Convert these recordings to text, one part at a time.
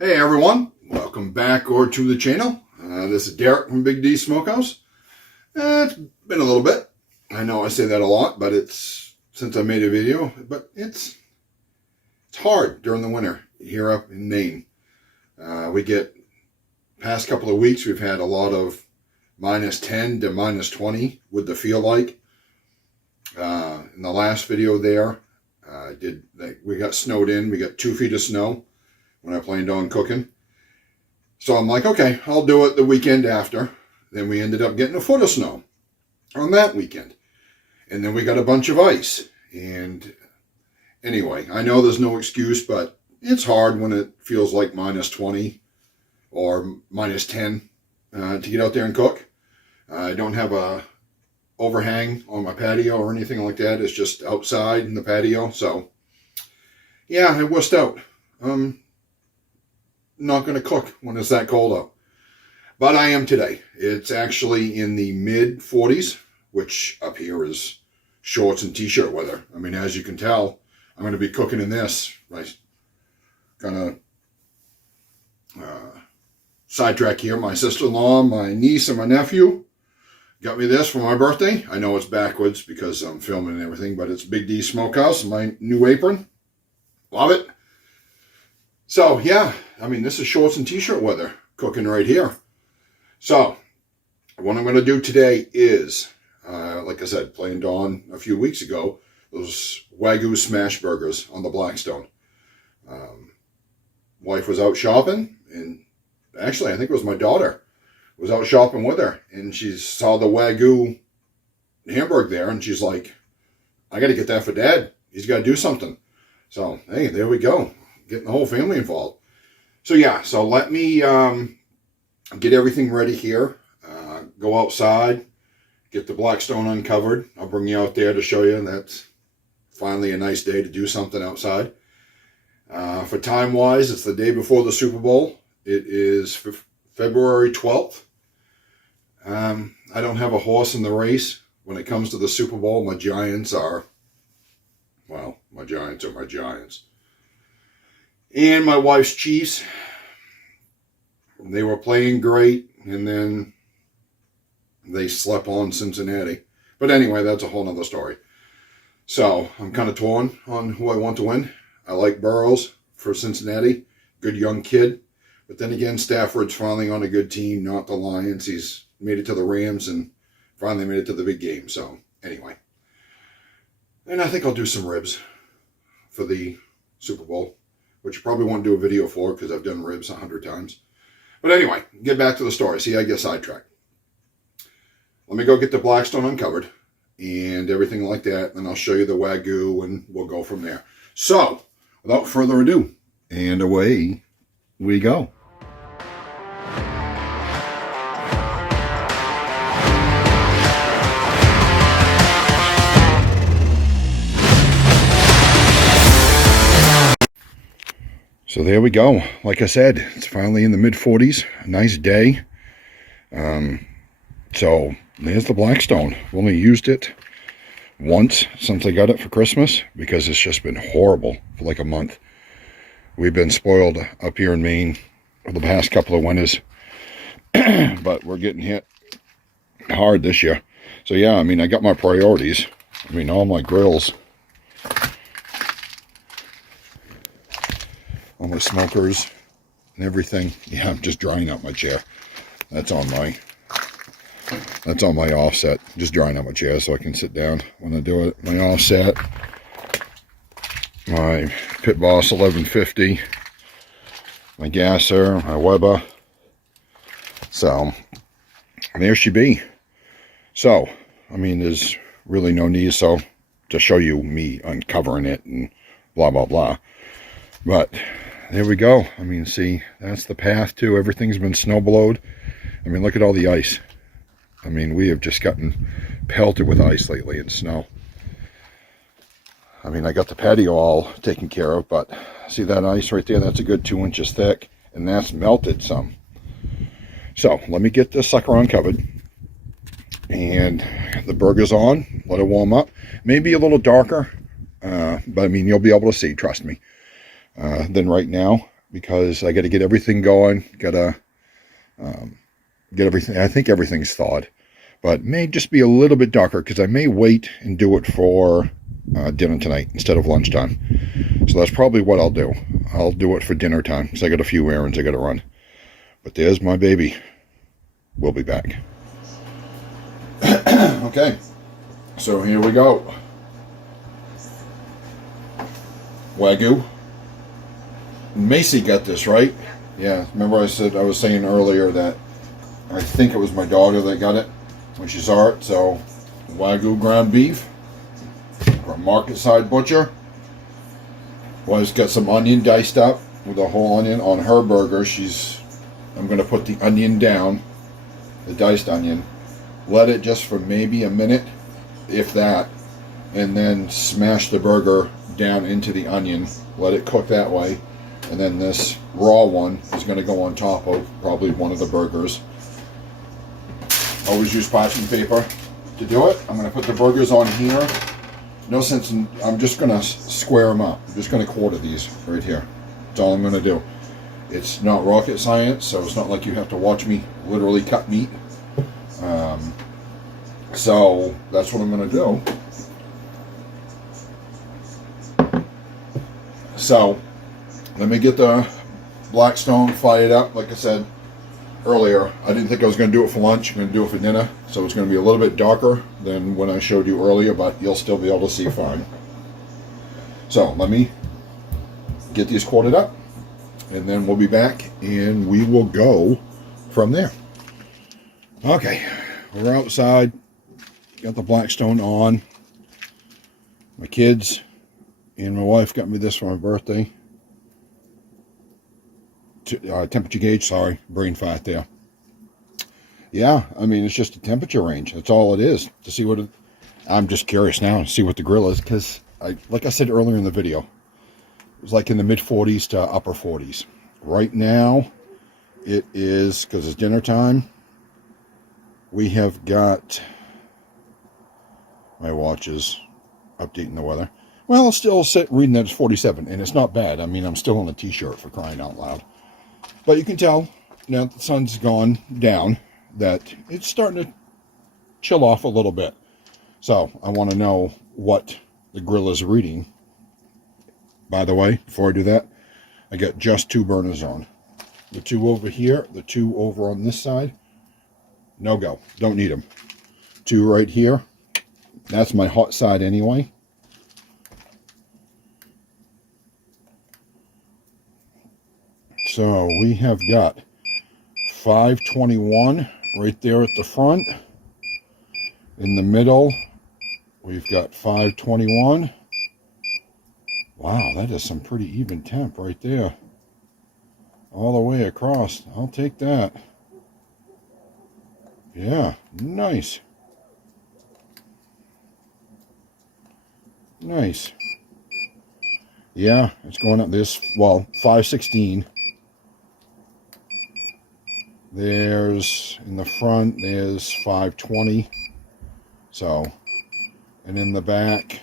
Hey everyone, welcome back or to the channel. This is Derek from Big D Smokehouse. It's been a little bit. I know I say that a lot, but it's since I made a video. But it's hard during the winter here up in Maine. We get past couple of weeks we've had a lot of -10 to -20 with the feel like. In the last video there, we got snowed in. We got 2 feet of snow when I planned on cooking. So I'm like, okay, I'll do it the weekend after. Then we ended up getting a foot of snow on that weekend. And then we got a bunch of ice. And anyway, I know there's no excuse, but it's hard when it feels like -20 or -10 to get out there and cook. I don't have a overhang on my patio or anything like that. It's just outside in the patio. So yeah, I wussed out. Not going to cook when it's that cold out. But I am today. It's actually in the mid-40s, which up here is shorts and t-shirt weather. I mean, as you can tell, I'm going to be cooking in this. Right? Kind of sidetrack here. My sister-in-law, my niece, and my nephew got me this for my birthday. I know it's backwards because I'm filming and everything, but it's Big D Smokehouse, my new apron. Love it. So, yeah, I mean, this is shorts and t-shirt weather cooking right here. So, what I'm going to do today is, like I said, planned on a few weeks ago, those Wagu smash burgers on the Blackstone. Wife was out shopping, and actually, I think it was my daughter was out shopping with her, and she saw the Wagu hamburger there, and she's like, I got to get that for Dad. He's got to do something. So, hey, there we go. Getting the whole family involved. So yeah, so let me get everything ready here. Go outside, get the Blackstone uncovered. I'll bring you out there to show you. That's finally a nice day to do something outside. For time-wise, it's the day before the Super Bowl. It is February 12th. I don't have a horse in the race. When it comes to the Super Bowl, my Giants are, well, my Giants are my Giants. And my wife's Chiefs, they were playing great, and then they slept on Cincinnati. But anyway, that's a whole nother story. So I'm kind of torn on who I want to win. I like Burrows for Cincinnati, good young kid. But then again, Stafford's finally on a good team, not the Lions. He's made it to the Rams and finally made it to the big game. So anyway, and I think I'll do some ribs for the Super Bowl, which you probably won't do a video for because I've done ribs 100 times. But anyway, get back to the story. See, I get sidetracked. Let me go get the Blackstone uncovered and everything like that. And I'll show you the Wagu and we'll go from there. So, without further ado, and away we go. So there we go. Like I said, it's finally in the mid-40s. A nice day. So there's the Blackstone. I've only used it once since I got it for Christmas because it's just been horrible for like a month. We've been spoiled up here in Maine for the past couple of winters. But we're getting hit hard this year. So yeah, I mean, I got my priorities. I mean, all my grills, all my smokers and everything. Yeah, I'm just drying out my chair. That's on my offset. Just drying out my chair so I can sit down when I do it. My offset, my Pit Boss 1150, my gasser, my Weber. So there she be. So I mean, there's really no need to show you me uncovering it and blah blah blah. But there we go. I mean, see, that's the path too. Everything's been snow blowed. I mean, look at all the ice. I mean, we have just gotten pelted with ice lately and snow. I mean, I got the patio all taken care of, but see that ice right there? That's a good 2 inches thick, and that's melted some. So let me get this sucker uncovered, and the burger's on. Let it warm up. Maybe a little darker, but I mean, you'll be able to see, trust me, than right now. because I got to get everything going. Got to get everything. I think everything's thawed, but it may just be a little bit darker because I may wait and do it for dinner tonight instead of lunchtime. So that's probably what I'll do. I'll do it for dinner time because I got a few errands I got to run. But there's my baby. We'll be back. Okay, so here we go. Wagu. Macy got this, right? Yeah. Remember I was saying earlier that I think it was my daughter that got it when she saw it. So Wagu ground beef from Market Side Butcher. Was got some onion diced up with a whole onion on her burger. I'm going to put the onion down, the diced onion, let it just for maybe a minute, if that, and then smash the burger down into the onion, let it cook that way, and then this raw one is going to go on top of probably one of the burgers. Always use parchment paper to do it. I'm going to put the burgers on here. No sense in, I'm just going to square them up. I'm just going to quarter these right here. That's all I'm going to do. It's not rocket science, so it's not like you have to watch me literally cut meat. So that's what I'm going to do. So let me get the Blackstone fired up. Like I said earlier, I didn't think I was going to do it for lunch. I'm going to do it for dinner. So it's going to be a little bit darker than when I showed you earlier, but you'll still be able to see fine. So let me get these quartered up, and then we'll be back and we will go from there. Okay, we're outside. Got the Blackstone on. My kids and my wife got me this for my birthday. Temperature gauge, sorry, brain fart there. Yeah, I mean, it's just a temperature range. That's all it is. To see what I'm just curious now to see what the grill is, because like I said earlier in the video, it was like in the mid 40s to upper 40s. Right now, it is, because it's dinner time, we have got, my watch is updating the weather. Well, it's still reading that it's 47, and it's not bad. I mean, I'm still in a t-shirt, for crying out loud. But you can tell, now that the sun's gone down, that it's starting to chill off a little bit. So, I want to know what the grill is reading. By the way, before I do that, I got just 2 burners on. The 2 over here, the 2 over on this side, no go. Don't need them. 2 right here. That's my hot side anyway. So we have got 521 right there at the front. In the middle, we've got 521. Wow, that is some pretty even temp right there. All the way across. I'll take that. Yeah, nice. Nice. Yeah, it's going up this, well, 516. There's, in the front, there's 520. So, and in the back,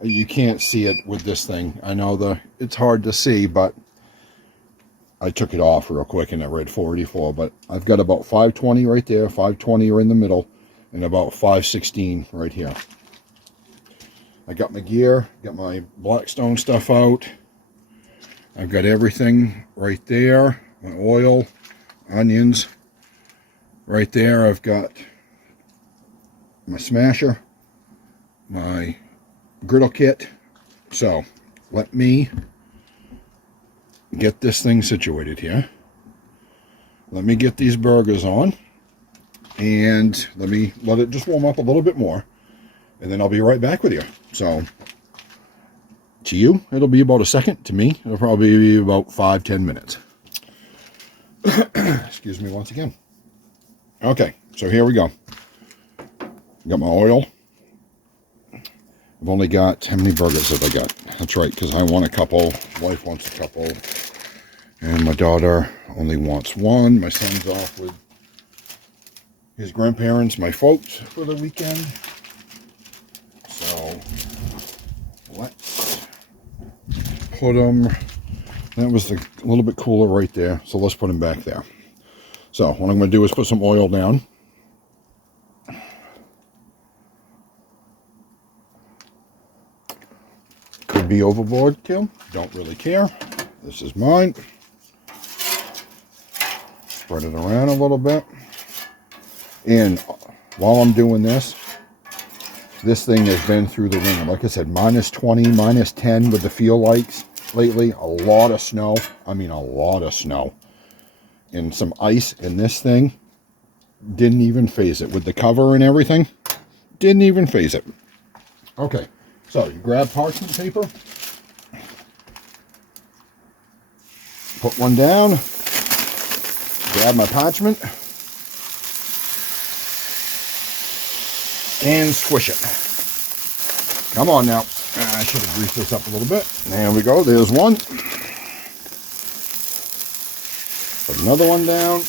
you can't see it with this thing. I know it's hard to see, but I took it off real quick and I read 484. But I've got about 520 right there, 520 are in the middle, and about 516 right here. I got my gear, got my Blackstone stuff out. I've got everything right there. My oil, onions. Right there I've got my smasher, my griddle kit. So let me get this thing situated here. Let me get these burgers on, and let it just warm up a little bit more, and then I'll be right back with you. So to you, it'll be about a second. To me, it'll probably be about 5-10 minutes. Excuse me once again. Okay, so here we go. Got my oil. I've only got, how many burgers have I got? That's right, because I want a couple. Wife wants a couple. And my daughter only wants one. My son's off with his grandparents, my folks, for the weekend. So let's put them That was a little bit cooler right there, so let's put them back there. So what I'm going to do is put some oil down. Could be overboard, Kim. Don't really care. This is mine. Spread it around a little bit. And while I'm doing this, this thing has been through the ringer. Like I said, minus 20, minus 10 with the feel likes lately. A lot of snow. I mean, a lot of snow. And some ice. And this thing didn't even phase it. With the cover and everything, didn't even phase it. Okay, so you grab parchment paper. Put one down. Grab my parchment. And squish it. Come on now. I should have greased this up a little bit. There we go. There's one. Put another one down.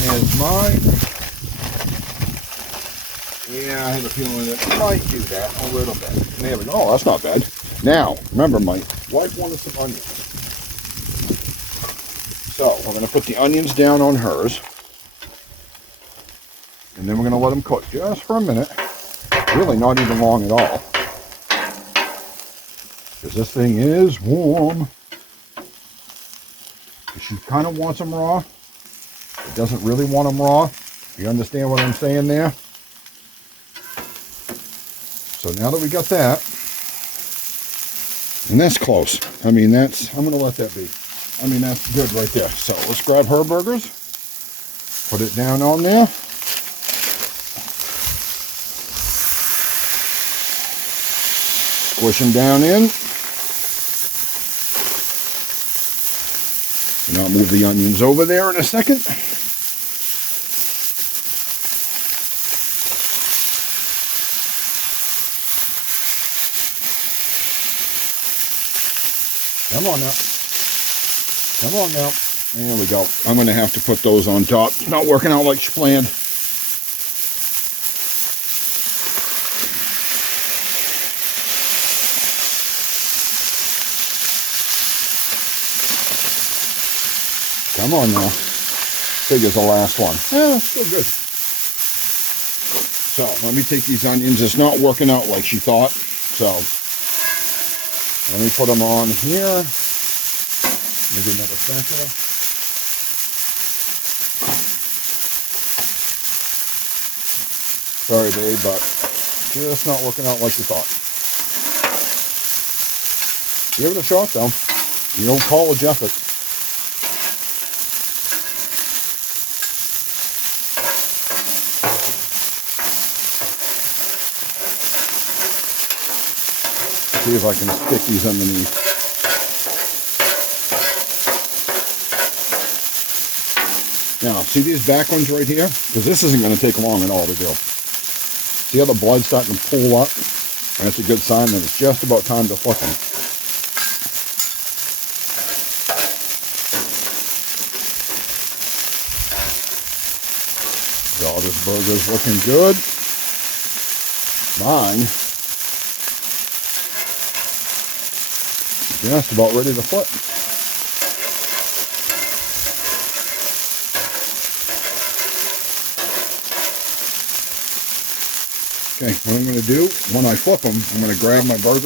There's mine. Yeah, I have a feeling that I might do that a little bit. There we go. Oh, that's not bad. Now, remember, my wife wanted some onions. So, we're going to put the onions down on hers. And then we're going to let them cook just for a minute. Really not even long at all. Because this thing is warm. She kind of wants them raw. It doesn't really want them raw. You understand what I'm saying there? So now that we got that, and that's close. I mean, I'm going to let that be. I mean, that's good right there. So let's grab her burgers. Put it down on there. Squish them down in. And I'll move the onions over there in a second. Come on now. Come on now. There we go. I'm going to have to put those on top. It's not working out like she planned. Come on now. Big as the last one. Yeah, still good. So, let me take these onions. It's not working out like she thought. So, let me put them on here. Maybe another spatula. Sorry, babe, but just not working out like you thought. Give it a shot, though. You don't college effort. See if I can stick these underneath. Now, see these back ones right here? Because this isn't going to take long at all to do. See how the blood's starting to pool up? And that's a good sign that it's just about time to flip them. So this burger's looking good. Mine just about ready to flip. Okay, what I'm going to do, when I flip them, I'm going to grab my buns,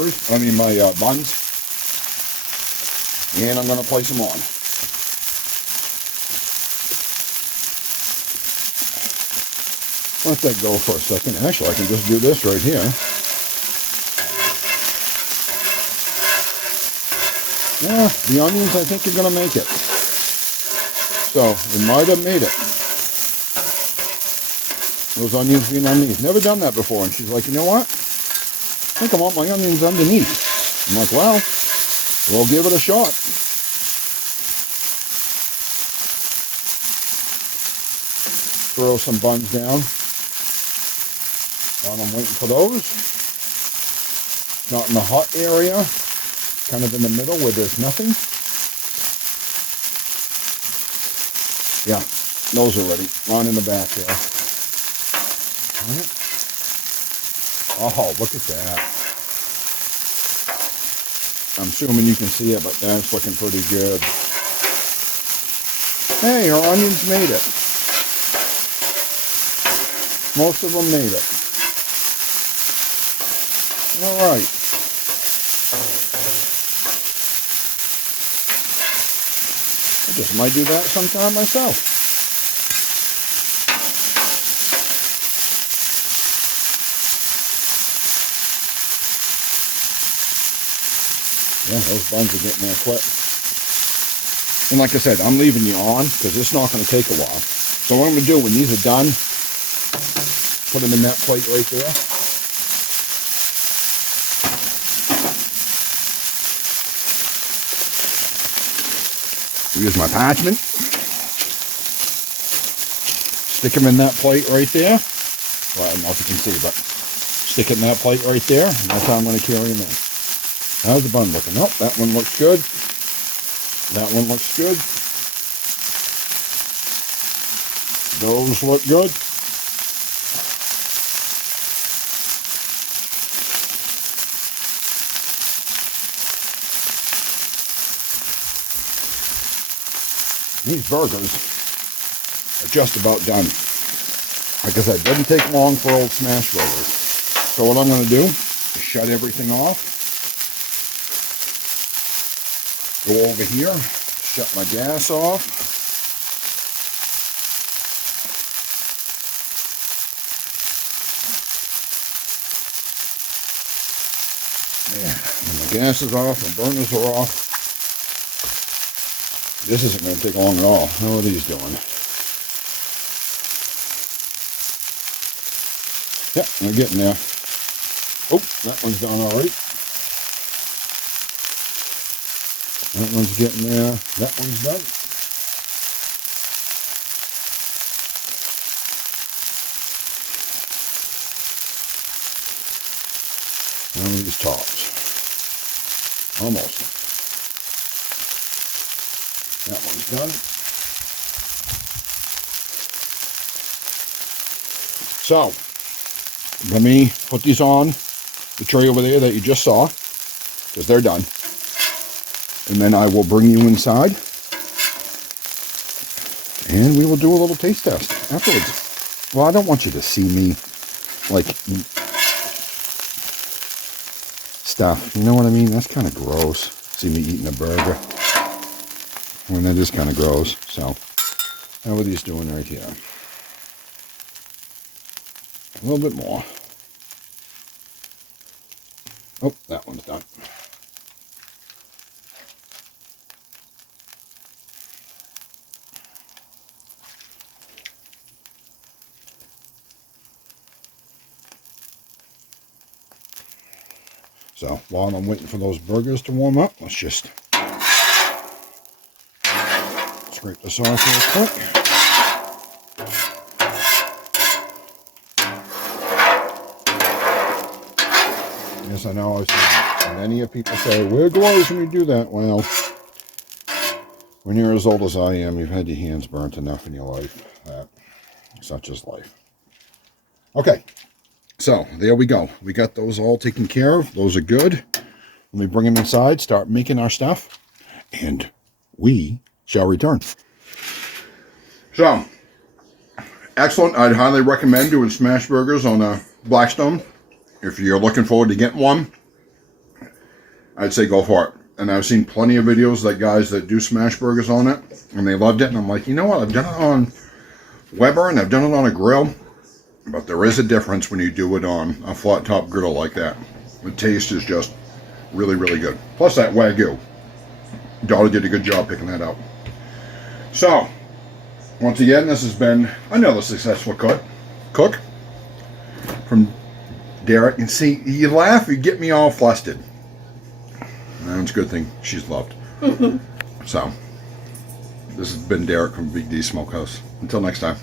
and I'm going to place them on. Let that go for a second. Actually, I can just do this right here. Yeah, the onions, I think, are going to make it. So, it might have made it. Those onions being underneath. Never done that before. And she's like, you know what? I think I want my onions underneath. I'm like, well, we'll give it a shot. Throw some buns down. While I'm waiting for those. Not in the hot area. Kind of in the middle where there's nothing. Yeah, those are ready. On in the back there. Oh, look at that. I'm assuming you can see it, but that's looking pretty good. Hey, our onions made it. Most of them made it. All right. I just might do that sometime myself. Yeah, those buns are getting there quick. And like I said, I'm leaving you on because it's not going to take a while. So what I'm going to do when these are done, put them in that plate right there. Use my parchment. Stick them in that plate right there. Well, I don't know if you can see, but stick it in that plate right there. And that's how I'm going to carry them in. How's the bun looking? Oh, that one looks good. That one looks good. Those look good. These burgers are just about done. Like I said, it doesn't take long for old smash burgers. So what I'm going to do is shut everything off. Go over here, shut my gas off. Yeah, and my gas is off, my burners are off. This isn't going to take long at all. How are these doing? Yep, we're getting there. Oh, that one's done all right. That one's getting there. That one's done. How are these tops? Almost. That one's done. So, let me put these on the tray over there that you just saw, because they're done. And then I will bring you inside, and we will do a little taste test afterwards. Well, I don't want you to see me, like, eat stuff. You know what I mean? That's kind of gross. See me eating a burger. When that is kind of gross. So, how are these doing right here? A little bit more. Oh, that one's done. So, while I'm waiting for those burgers to warm up, let's just scrape this off real quick. Yes, I know I've seen many of people say, wear gloves when you do that. Well, when you're as old as I am, you've had your hands burnt enough in your life that such is life. Okay. So, there we go. We got those all taken care of. Those are good. Let me bring them inside, start making our stuff, and we shall return. So, excellent. I'd highly recommend doing smash burgers on a Blackstone. If you're looking forward to getting one, I'd say go for it. And I've seen plenty of videos like guys that do smash burgers on it, and they loved it. And I'm like, you know what? I've done it on Weber, and I've done it on a grill. But there is a difference when you do it on a flat top griddle like that. The taste is just really, really good. Plus that Wagu. Daughter did a good job picking that out. So, once again, this has been another successful cook from Derek. And see, you laugh, you get me all flustered. That's a good thing she's loved. So, this has been Derek from Big D Smokehouse. Until next time.